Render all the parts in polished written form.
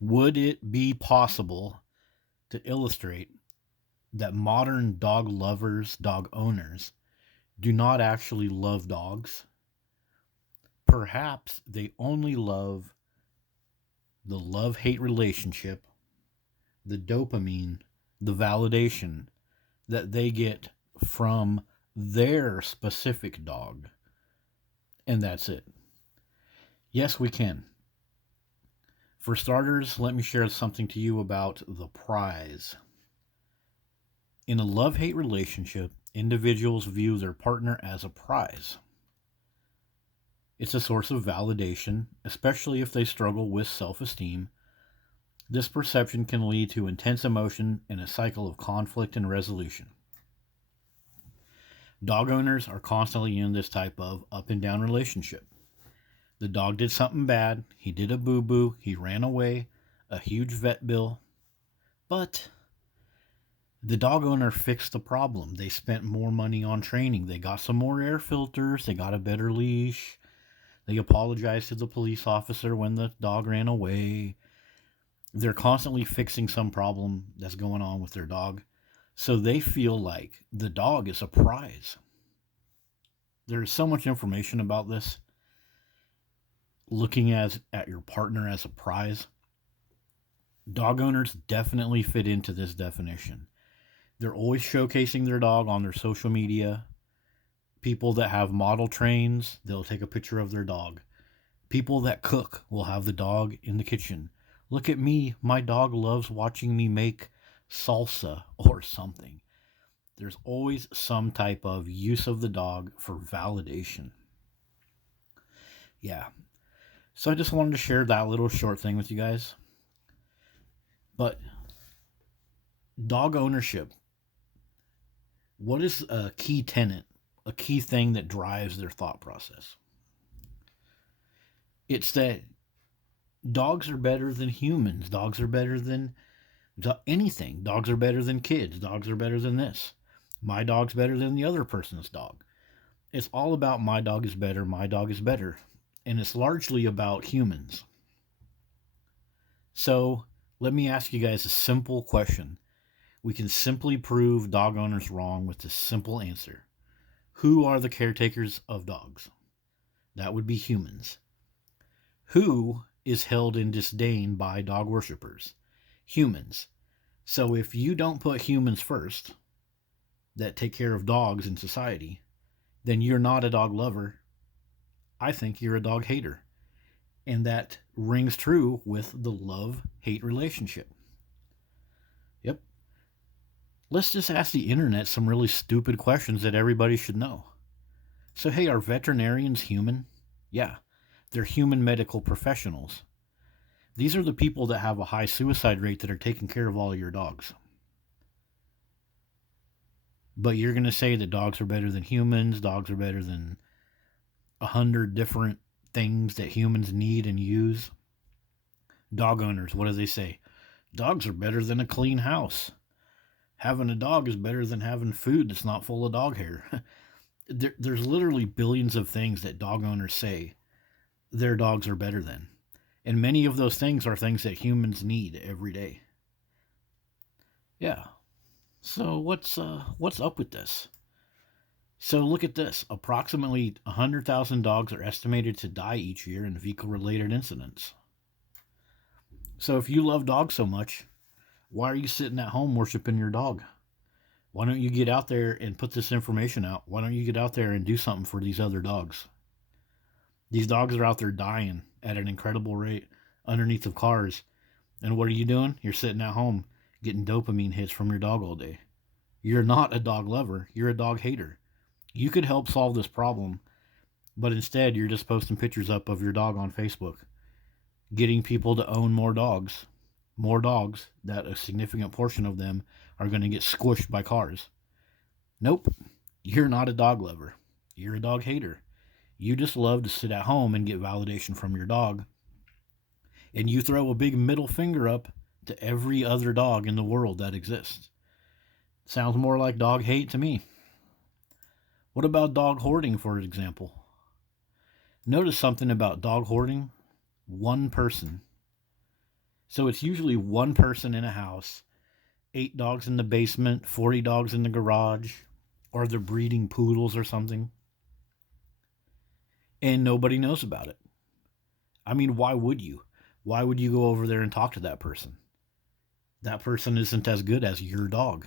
Would it be possible to illustrate that modern dog lovers, dog owners, do not actually love dogs? Perhaps they only love the love hate relationship, the dopamine, the validation that they get from their specific dog. And that's it. Yes, we can. For starters, let me share something to you about the prize. In a love hate relationship, individuals view their partner as a prize. It's a source of validation, especially if they struggle with self esteem. This perception can lead to intense emotion and a cycle of conflict and resolution. Dog owners are constantly in this type of up and down relationship. The dog did something bad, he did a boo boo, he ran away, a huge vet bill, but the dog owner fixed the problem. They spent more money on training, they got some more air filters, they got a better leash, they apologized to the police officer when the dog ran away. They're constantly fixing some problem that's going on with their dog. So they feel like the dog is a prize. There's so much information about this. Looking at your partner as a prize, dog owners definitely fit into this definition. They're always showcasing their dog on their social media. People that have model trains, they'll take a picture of their dog. People that cook will have the dog in the kitchen. Look at me, my dog loves watching me make salsa or something. There's always some type of use of the dog for validation. Yeah. So I just wanted to share that little short thing with you guys. But dog ownership, what is a key tenet, a key thing that drives their thought process? It's that dogs are better than humans. Dogs are better than anything. Dogs are better than kids. Dogs are better than this. My dog's better than the other person's dog. It's all about my dog is better, my dog is better. And it's largely about humans. So let me ask you guys a simple question. We can simply prove dog owners wrong with this simple answer. Who are the caretakers of dogs? That would be humans. Who is held in disdain by dog worshippers? Humans. So if you don't put humans first that take care of dogs in society, then you're not a dog lover. I think you're a dog hater. And that rings true with the love hate relationship. Yep. Let's just ask the internet some really stupid questions that everybody should know. So, hey, are veterinarians human? Yeah, they're human medical professionals. These are the people that have a high suicide rate that are taking care of all of your dogs. But you're going to say that dogs are better than humans, dogs are better than 100 different things that humans need and use. Dog owners, what do they say? Dogs are better than a clean house. Having a dog is better than having food that's not full of dog hair. There's literally billions of things that dog owners say their dogs are better than. And many of those things are things that humans need every day. Yeah. So what's up with this? So look at this. Approximately 100,000 dogs are estimated to die each year in vehicle-related incidents. So if you love dogs so much, why are you sitting at home worshiping your dog? Why don't you get out there and put this information out? Why don't you get out there and do something for these other dogs? These dogs are out there dying at an incredible rate underneath of cars. And what are you doing? You're sitting at home getting dopamine hits from your dog all day. You're not a dog lover. You're a dog hater. You could help solve this problem, but instead you're just posting pictures up of your dog on Facebook, getting people to own more dogs. More dogs that a significant portion of them are going to get squished by cars. Nope. You're not a dog lover. You're a dog hater. You just love to sit at home and get validation from your dog. And you throw a big middle finger up to every other dog in the world that exists. Sounds more like dog hate to me. What about dog hoarding, for example? Notice something about dog hoarding. One person So it's usually one person in a house, 8 dogs in the basement, 40 dogs in the garage, or they're breeding poodles or something, and nobody knows about it. I mean, why would you? Why would you go over there and talk to that person? That person isn't as good as your dog.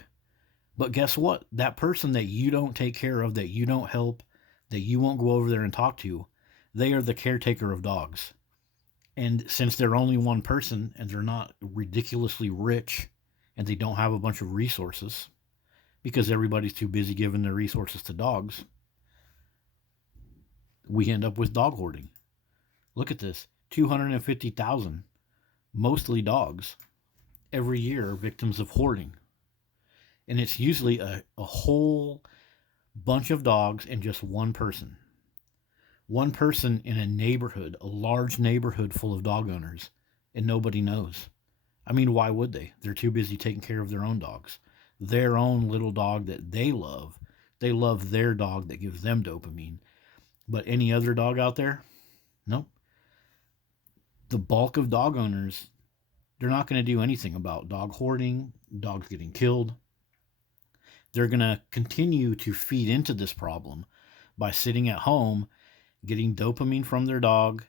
But guess what? That person that you don't take care of, that you don't help, that you won't go over there and talk to, they are the caretaker of dogs. And since they're only one person and they're not ridiculously rich and they don't have a bunch of resources because everybody's too busy giving their resources to dogs, we end up with dog hoarding. Look at this, 250,000, mostly dogs, every year are victims of hoarding. And it's usually a whole bunch of dogs and just one person. One person in a neighborhood, a large neighborhood full of dog owners, and nobody knows. I mean, why would they? They're too busy taking care of their own dogs. Their own little dog that they love. They love their dog that gives them dopamine. But any other dog out there? Nope. The bulk of dog owners, they're not going to do anything about dog hoarding, dogs getting killed. They're going to continue to feed into this problem by sitting at home, getting dopamine from their dog,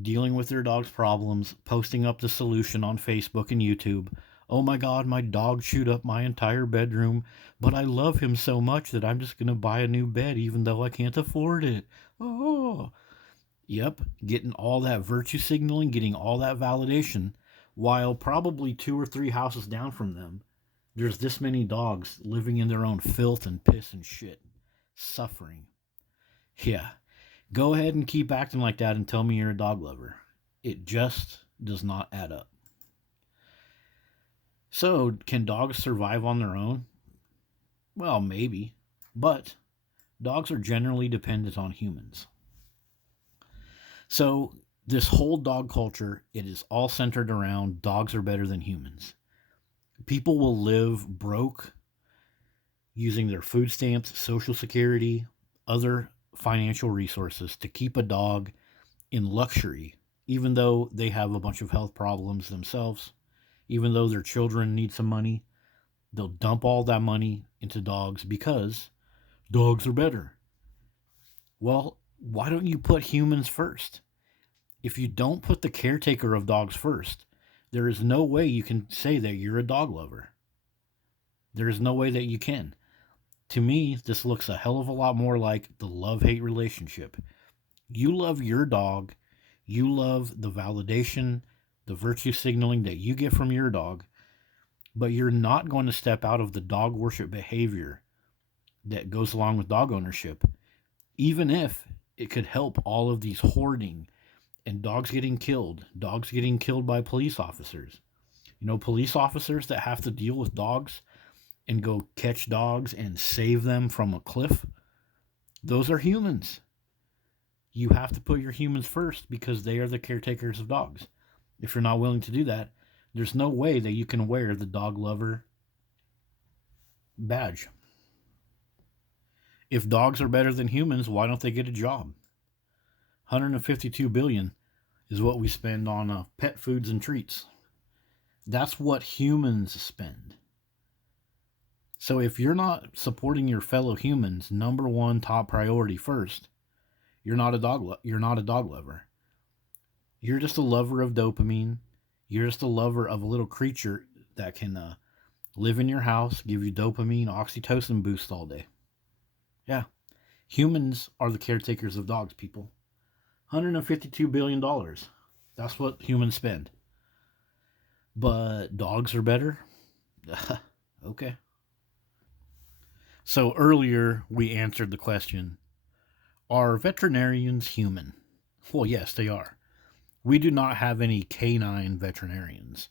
dealing with their dog's problems, posting up the solution on Facebook and YouTube. Oh my God, my dog chewed up my entire bedroom, but I love him so much that I'm just going to buy a new bed even though I can't afford it. Oh, yep, getting all that virtue signaling, getting all that validation, while probably 2 or 3 houses down from them, there's this many dogs living in their own filth and piss and shit, suffering. Yeah, go ahead and keep acting like that and tell me you're a dog lover. It just does not add up. So, can dogs survive on their own? Well, maybe. But dogs are generally dependent on humans. So, this whole dog culture, it is all centered around dogs are better than humans. People will live broke using their food stamps, social security, other financial resources to keep a dog in luxury, even though they have a bunch of health problems themselves, even though their children need some money. They'll dump all that money into dogs because dogs are better. Well, why don't you put humans first? If you don't put the caretaker of dogs first, there is no way you can say that you're a dog lover. There is no way that you can. To me, this looks a hell of a lot more like the love-hate relationship. You love your dog. You love the validation, the virtue signaling that you get from your dog, but you're not going to step out of the dog worship behavior that goes along with dog ownership, even if it could help all of these hoarding and dogs getting killed by police officers. You know, police officers that have to deal with dogs and go catch dogs and save them from a cliff, those are humans. You have to put your humans first because they are the caretakers of dogs. If you're not willing to do that, there's no way that you can wear the dog lover badge. If dogs are better than humans, why don't they get a job? 152 billion is what we spend on pet foods and treats. That's what humans spend. So if you're not supporting your fellow humans, number one top priority first, you're not a dog lover. You're just a lover of dopamine. You're just a lover of a little creature that can live in your house, give you dopamine, oxytocin boost all day. Yeah, humans are the caretakers of dogs, people. $152 billion. That's what humans spend. But dogs are better? Okay. So earlier we answered the question, are veterinarians human? Well, yes, they are. We do not have any canine veterinarians.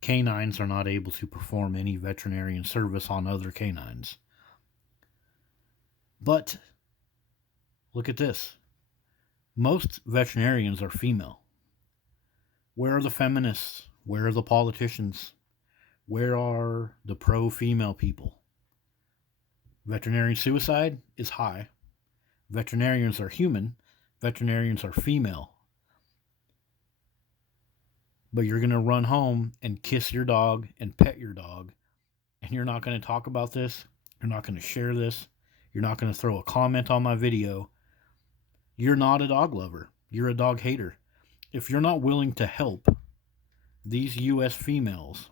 Canines are not able to perform any veterinarian service on other canines. But look at this. Most veterinarians are female. Where are the feminists? Where are the politicians? Where are the pro-female people? Veterinary suicide is high. Veterinarians are human. Veterinarians are female. but you're going to run home and kiss your dog and pet your dog, and you're not going to talk about this, you're not going to share this, you're not going to throw a comment on my video, you're not a dog lover. You're a dog hater. If you're not willing to help these U.S. females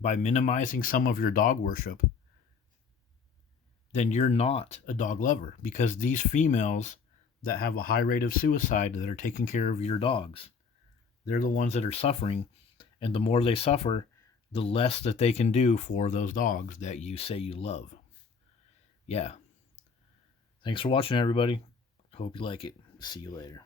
by minimizing some of your dog worship, then you're not a dog lover, because these females that have a high rate of suicide that are taking care of your dogs, they're the ones that are suffering, and the more they suffer, the less that they can do for those dogs that you say you love. Yeah. Thanks for watching, everybody. Hope you like it. See you later.